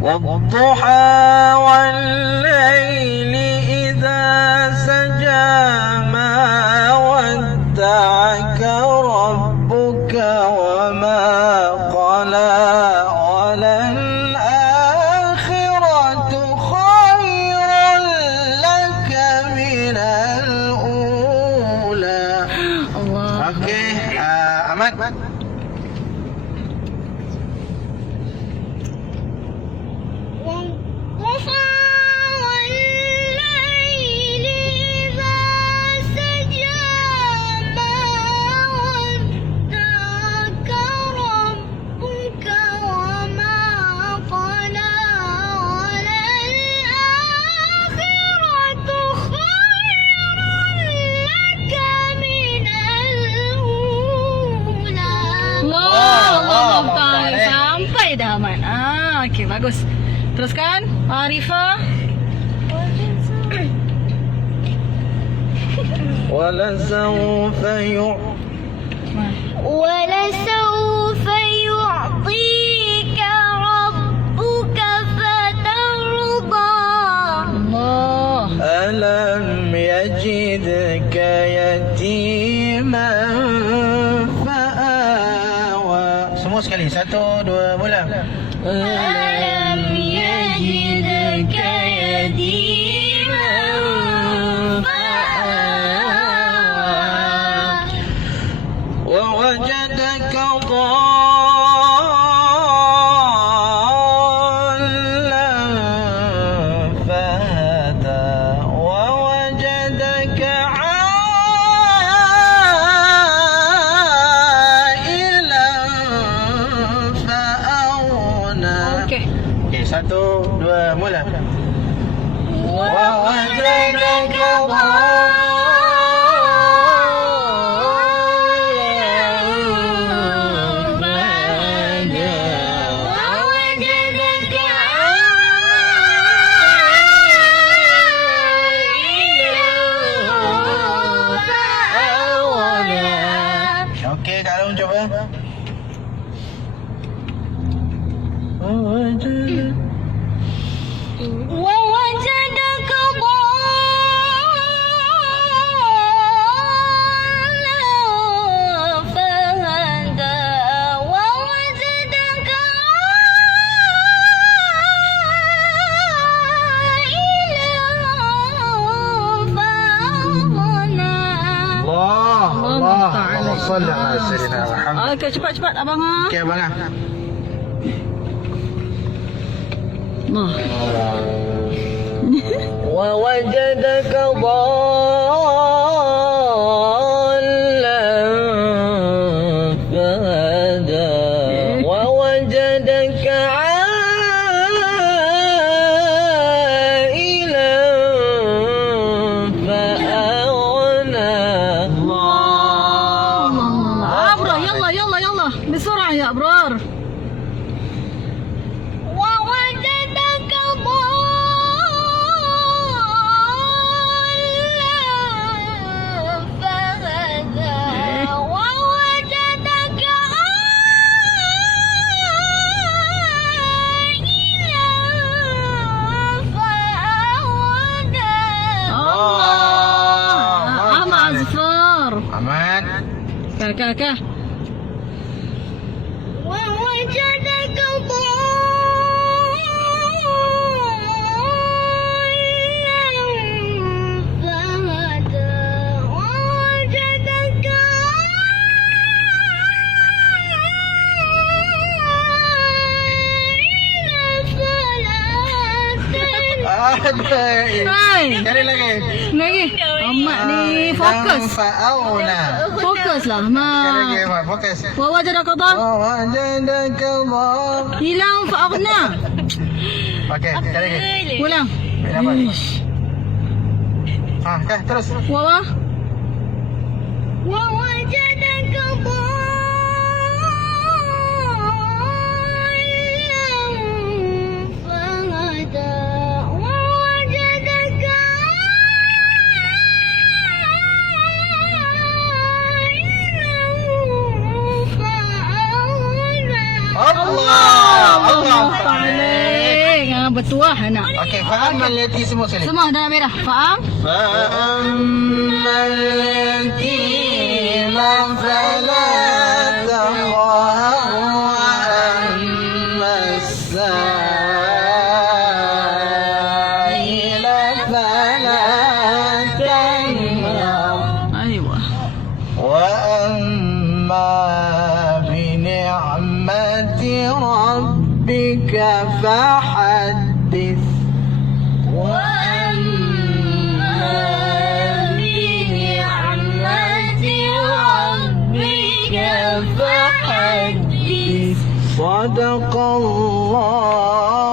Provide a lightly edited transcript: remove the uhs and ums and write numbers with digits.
والضحى والليل إذا سجى ما ودعك ربك وما قلى وللآخرة خير لك من الأولى. Allah. Okey, Ahmad. Sampai dah Ahmad. Okey, bagus. Teruskan, Arifah. ولسوف ولسوف يعطيك ربك فترضى. Allah. ألم يجدك يتيما فآوى. Semua sekali. 1, 2, mula. ألم يجدك يتيما فآوى ووجدك ضالا فهدى ووجدك عائلا فأغنى. Okey. Okey, 1, 2, mula. ووجدك Okey, Kak Long cuba. ووجدك ضالا فهدى ووجدك عائلا فأغنى. Allah, Allah, Ta'ala. Allah salli ala sayyidina Muhammad. Okey, cepat-cepat abang. Okey, abang ah. Allah. ووجدك ضالا فهدى ووجدك عائلا فأغنى. الله أبرار يلا يلا يلا بسرعة يا أبرار. ووجدك ضالا فهدى ووجدك عائلا فأغنى. الله. أم أزفار. Ahmad. كا ووجدك ضالا فهدى ووجدك Ada. Cari lagi. Lagi. Amat ni fokus. Fa'auna. Fokus lah. Cari lagi, Ma. Ahmad. Fokus. Wawajada qadar. ووجدك ضالا. Hilang fa'aghna. Okey, cari lagi. Ulang. Dapat. Ish. Okey, terus. Wawa. ووجدك ضالا فهدى ووجدك عائلا فأغنى. Allah. Allah. Allah. bertuah anak. Okey, faham al-yatim semua sekali. Semua dah merah. Faham? فأما اليتيم فلا تقهر وأما السائل فلا تنهر أيوة. وأما بنعمة ربك فحدث وأما بنعمة ربك فحدث صدق الله